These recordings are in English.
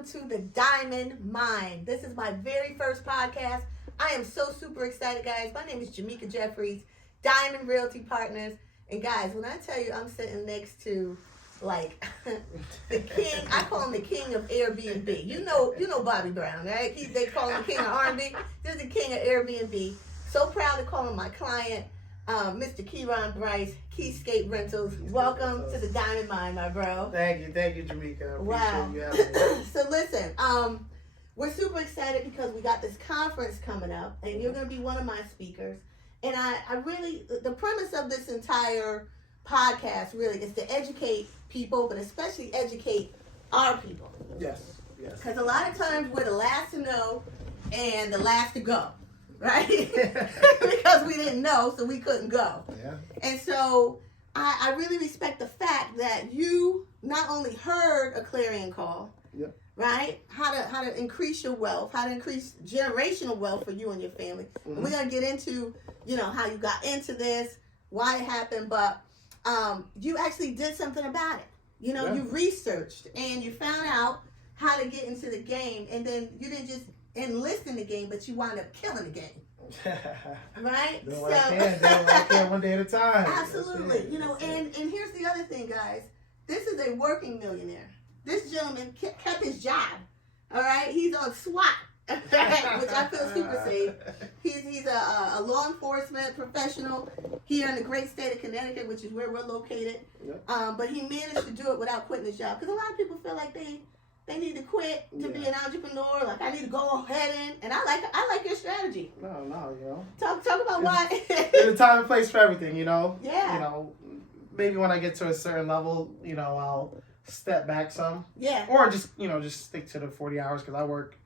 To the Diamond Mine. This is my very first podcast. I am so super excited, guys. My name is Jameka Jefferies, Diamond Realty Partners. And guys, when I tell you I'm sitting next to like the king, I call him the king of Airbnb. You know Bobby Brown, right? They call him the king of R&B. This is the king of Airbnb. So proud to call him my client, Mr. Keron, Bryce, Keyscape Rentals. Welcome to the Diamond Mine, my bro. Thank you, Jameka. Wow. You having me. So listen, we're super excited because we got this conference coming up, and you're going to be one of my speakers. And I really, the premise of this entire podcast really is to educate people, but especially educate our people. Yes. Because a lot of times we're the last to know and the last to go, right? Because we didn't know, so we couldn't go. Yeah. And so I really respect the fact that you not only heard a clarion call, Yep. right? How to increase your wealth, how to increase generational wealth for you and your family. Mm-hmm. And we're gonna get into, how you got into this, why it happened, but you actually did something about it. Yeah. You researched and you found out how to get into the game, and then you didn't just enlist in the game, but you wound up killing the game. Right? Doing what I can one day at a time. Absolutely. And here's the other thing, guys. This is a working millionaire. This gentleman kept his job. All right? He's on SWAT, which I feel super safe. He's a law enforcement professional here in the great state of Connecticut, which is where we're located. Yep. But he managed to do it without quitting his job. Because a lot of people feel like they need to quit to be an entrepreneur. Like, I need to go ahead and I like your strategy. No, Talk about why. There's a time and place for everything, Yeah. Maybe when I get to a certain level, I'll step back some. Yeah. Or just stick to the 40 hours because I work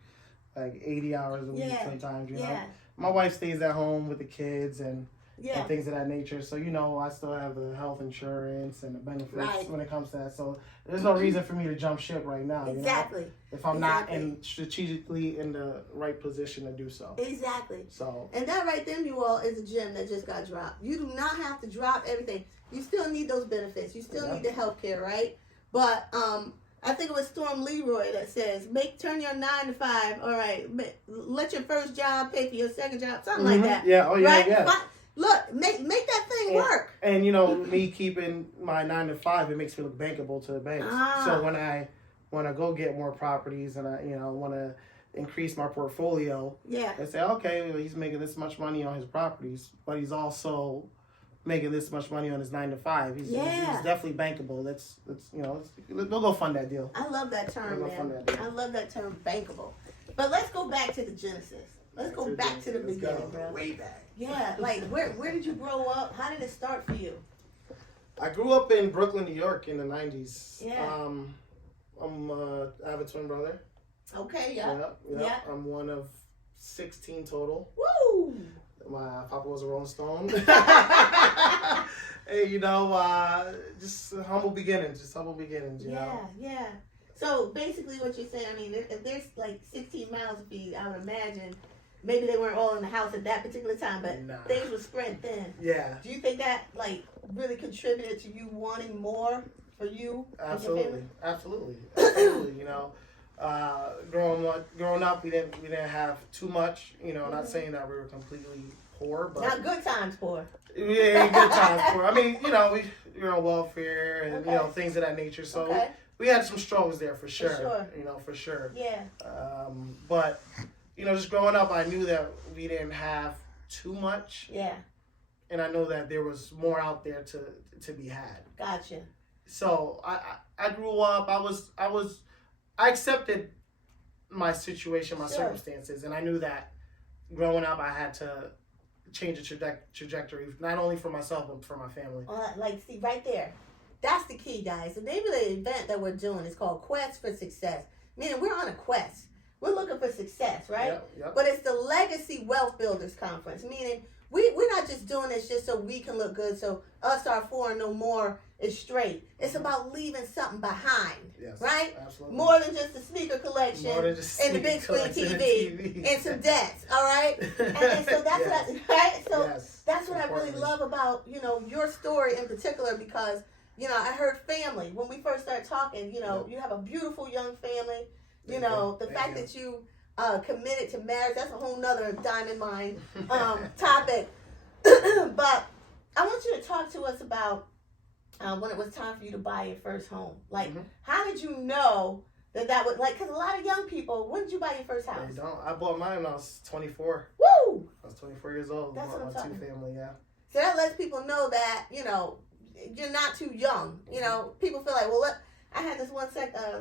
like 80 hours a week sometimes, Yeah. My wife stays at home with the kids and Yeah. things of that nature. So, I still have the health insurance and the benefits when it comes to that. So there's no reason for me to jump ship right now. Exactly. If I'm not strategically in the right position to do so. Exactly. So. And that right then, you all, is a gem that just got dropped. You do not have to drop everything. You still need those benefits. You still need the health care, right? But I think it was Storm Leroy that says, turn your 9 to 5. All right. Let your first job pay for your second job. Something like that. Yeah. Oh, yeah. Right? Yeah. Look, make that thing work. And me keeping my 9 to 5, it makes me look bankable to the banks. So when I want to go get more properties and I want to increase my portfolio, I say, okay, well, he's making this much money on his properties, but he's also making this much money on his 9 to 5. He's definitely bankable. Let's we'll go fund that deal. I love that term, man. I love that term, bankable. But let's go back to the genesis. Let's go back to the beginning, bro. Way back. Yeah, like where did you grow up? How did it start for you? I grew up in Brooklyn, New York in the 90s. Yeah. I have a twin brother. Okay, yeah. I'm one of 16 total. Woo! My papa was a Rolling Stone. Hey, just humble beginnings. Yeah. So basically what you're saying, I mean, if there's like 16 miles of feed, I would imagine maybe they weren't all in the house at that particular time, but things were spread thin. Yeah. Do you think that like really contributed to you wanting more for you? Absolutely. Growing up, we didn't have too much. Not saying that we were completely poor, but not good times poor. Yeah, good times poor. I mean, we were on welfare and things of that nature. So we had some struggles there for sure. For sure. Yeah. But just growing up, I knew that we didn't have too much. Yeah. And I know that there was more out there to be had. Gotcha. So I grew up. I accepted my situation, my circumstances, and I knew that growing up I had to change the trajectory, not only for myself but for my family. See right there, that's the key, guys. The name of the event that we're doing is called Quest for Success. Meaning we're on a quest. We're looking for success, right? Yep. But it's the Legacy Wealth Builders Conference, meaning we're not just doing this just so we can look good, so us, our four, and no more is straight. It's about leaving something behind, right? Absolutely. More than just a sneaker collection and the big screen TV and some debts, all right? And so that's that's what I really love about, your story in particular, because, I heard family. When we first started talking, you have a beautiful young family. You know, the fact that you committed to marriage, that's a whole nother diamond mine topic. But I want you to talk to us about when it was time for you to buy your first home. Like, how did you know that would, like, because a lot of young people, when did you buy your first house? They don't. I bought mine when I was 24. Woo! I was 24 years old. That's what I'm talking about. Two-family, yeah. So that lets people know that, you know, you're not too young. You know, people feel like, well, I had this one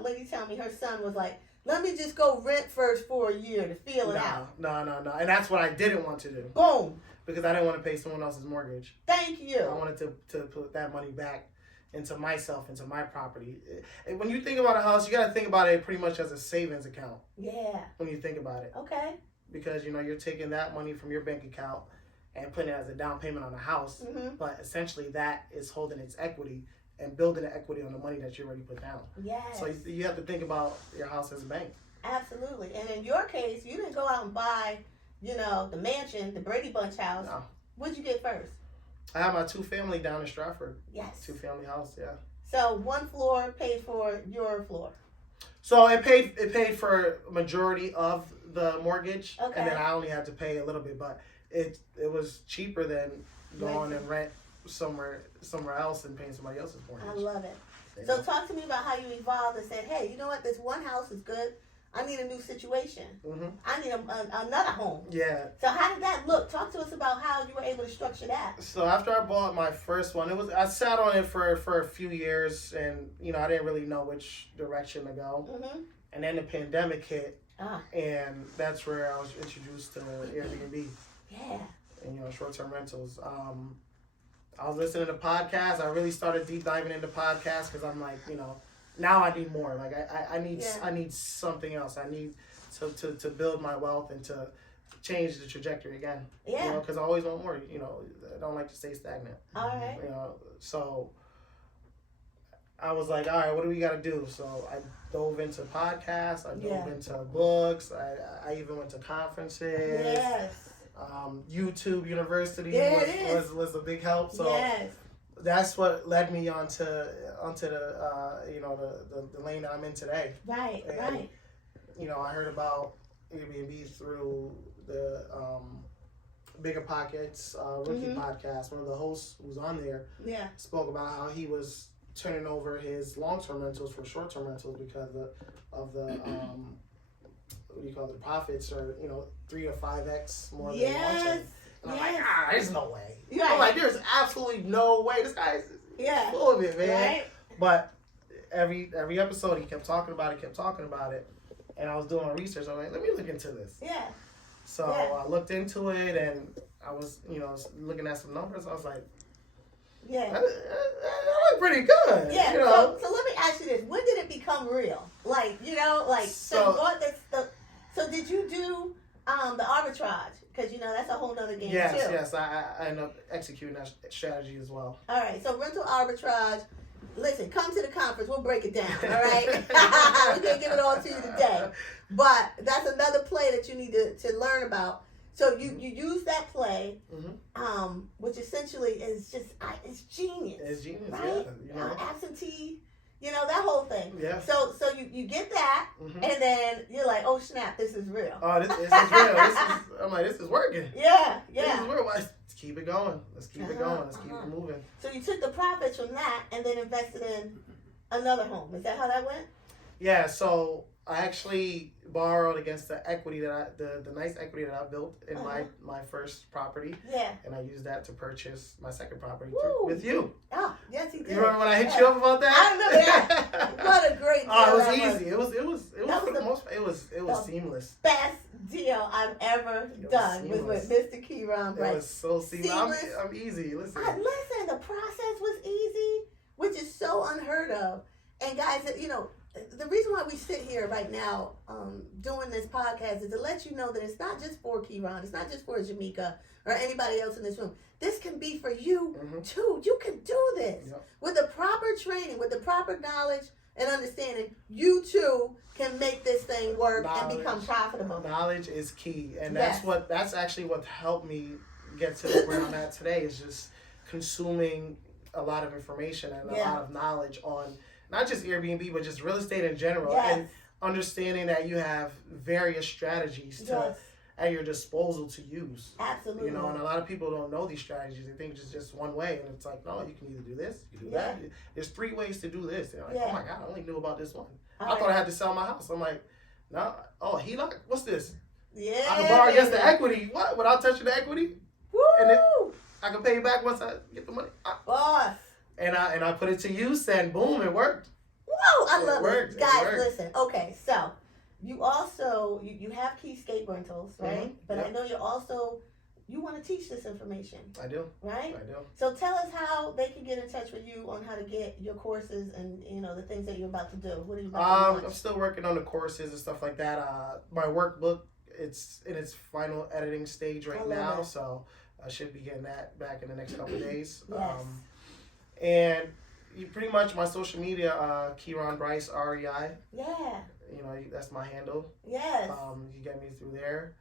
lady tell me her son was like, let me just go rent first for a year to feel it out. No. And that's what I didn't want to do. Boom. Because I didn't want to pay someone else's mortgage. Thank you. I wanted to put that money back into myself, into my property. When you think about a house, you got to think about it pretty much as a savings account. Yeah. When you think about it. Okay. Because, you know, you're taking that money from your bank account and putting it as a down payment on a house. But essentially that is holding its equity and building the equity on the money that you already put down. Yes. So you have to think about your house as a bank. Absolutely. And in your case, you didn't go out and buy, you know, the mansion, the Brady Bunch house. No. What'd you get first? I have my two-family down in Stratford. Yes. Two-family house, yeah. So one floor paid for your floor. So it paid for a majority of the mortgage, Okay. and then I only had to pay a little bit, but it was cheaper than going and rent somewhere else and paying somebody else's mortgage. I love it. So talk to me about how you evolved and said, hey, you know what? This one house is good. I need a new situation. I need another home. Yeah. So how did that look? Talk to us about how you were able to structure that. So after I bought my first one, I sat on it for a few years, and you know I didn't really know which direction to go. And then the pandemic hit, and that's where I was introduced to Airbnb. Yeah. And you know, short-term rentals. I was listening to podcasts. I really started deep diving into podcasts because I'm like, you know, now I need more. Like I need something else. I need to build my wealth and to change the trajectory again. Yeah. You know, because I always want more. You know, I don't like to stay stagnant. All right. You know, so I was like, all right, what do we got to do? So I dove into podcasts. I dove into books. I even went to conferences. Yes. YouTube University was a big help. So that's what led me onto the you know the lane that I'm in today. Right. And, right. You know, I heard about Airbnb through the Bigger Pockets Rookie podcast. One of the hosts who was on there spoke about how he was turning over his long-term rentals for short-term rentals because of the what do you call it, the profits are, you know, 3 to 5x more than long-term. And I'm like, there's no way. I'm like, there's absolutely no way. This guy is full of it, man. Right? But every episode he kept talking about it, and I was doing my research. I'm like, let me look into this. Yeah. So I looked into it, and I was, you know, looking at some numbers. I was like, that look pretty good. Yeah. You know? So let me ask you this: when did it become real? Like, you know, like so did you do the arbitrage? Because, you know, that's a whole nother game, too. Yes. I ended up executing that strategy as well. All right. So rental arbitrage. Listen, come to the conference. We'll break it down. All right. We're going to give it all to you today. But that's another play that you need to learn about. So you use that play, which essentially is just, it's genius. It's genius, right? You know? Absentee. You know, that whole thing. Yeah. So you get that, and then you're like, oh, snap, this is real. Oh, this is real. I'm like, this is working. Yeah. This is real. Let's keep it going. Let's keep it going. Let's keep it moving. So you took the profits from that and then invested in another home. Is that how that went? Yeah, so I actually borrowed against the equity the nice equity that I built in my first property. Yeah. And I used that to purchase my second property with you. Oh, yes, he did. You remember when I hit you up about that? I remember that. What a great deal. Oh, it was easy. It was seamless. Best deal I've ever done with Mr. Keron. It was so seamless. I'm easy. Listen, the process was easy, which is so unheard of. And guys, you know, the reason why we sit here right now doing this podcast is to let you know that it's not just for Keron, it's not just for Jameka or anybody else in this room. This can be for you too. You can do this with the proper training, with the proper knowledge and understanding. You too can make this thing work and become profitable. Knowledge is key, and that's actually what helped me get to where I'm at today. Is just consuming a lot of information and a lot of knowledge on not just Airbnb, but just real estate in general. And understanding that you have various strategies at your disposal to use. Absolutely. You know, and a lot of people don't know these strategies. They think it's just one way, and it's like, no, you can either do this, you can do that. There's 3 ways to do this. They're like, oh my God, I only knew about this one. I thought I had to sell my house. I'm like, no. Oh, HELOC? What's this? Yeah. I can borrow against the equity. What? Without touching the equity? Woo! And then I can pay you back once I get the money. Boss. And I put it to use, and boom, it worked. Whoa, I love it. Guys, worked. Listen. Okay, so you also you have Keyscape rentals, right? Mm-hmm. But I know you want to teach this information. I do. Right? I do. So tell us how they can get in touch with you on how to get your courses and the things that you're about to do. What are you about to launch? I'm still working on the courses and stuff like that. My workbook, it's in its final editing stage right now, so I should be getting that back in the next couple of days. Yes. And you pretty much my social media, Keron Bryce REI. Yeah. That's my handle. Yes. You get me through there.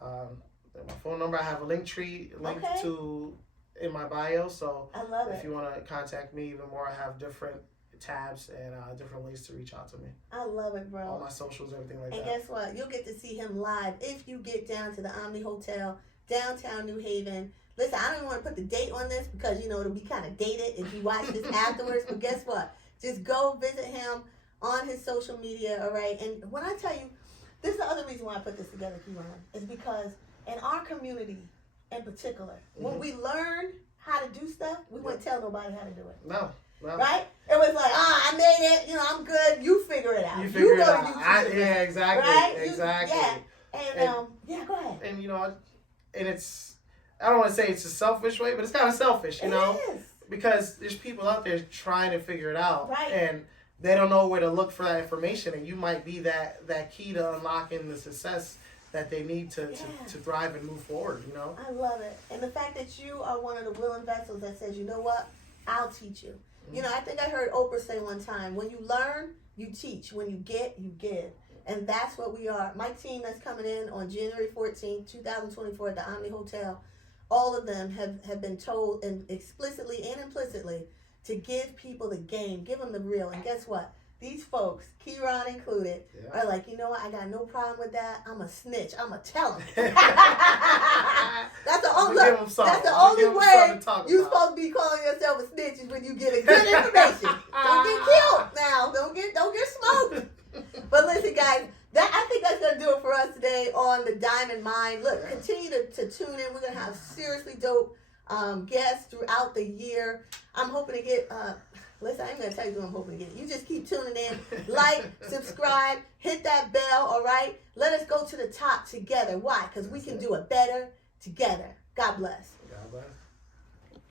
My phone number, I have a link to in my bio. So I love if you want to contact me even more, I have different tabs and different ways to reach out to me. I love it, bro. All my socials, everything like that. And guess what? You'll get to see him live if you get down to the Omni Hotel, downtown New Haven. Listen, I don't even want to put the date on this because, it'll be kind of dated if you watch this afterwards. But guess what? Just go visit him on his social media, all right? And when I tell you, this is the other reason why I put this together, Keron, is because in our community in particular, when we learn how to do stuff, we wouldn't tell nobody how to do it. No. Right? It was like, I made it. I'm good. You figure it out. You figure it out. Yeah, exactly. Right? Exactly. And go ahead. And, and it's, I don't want to say it's a selfish way, but it's kind of selfish, It is. because there's people out there trying to figure it out. Right. And they don't know where to look for that information. And you might be that key to unlocking the success that they need to thrive and move forward, I love it. And the fact that you are one of the willing vessels that says, you know what, I'll teach you. I think I heard Oprah say one time, when you learn, you teach. When you get, you give. And that's what we are. My team that's coming in on January 14th, 2024 at the Omni Hotel, all of them have been told, and explicitly and implicitly, to give people the game, give them the real. And guess what? These folks, Keron included, are like, you know what? I got no problem with that. I'm a snitch. I'm a tell them. That's the only way you're supposed to be calling yourself a snitch is when you get a good information. Don't get killed now. Don't get smoked. But listen, guys, I think that's gonna do it for us today on the Diamond Mind. Look, continue to tune in. We're gonna have seriously dope guests throughout the year. I'm hoping to get. Listen, I ain't going to tell you who I'm hoping to get. You just keep tuning in. Like, subscribe, hit that bell, all right? Let us go to the top together. Why? Because we can do it better together. God bless. God bless.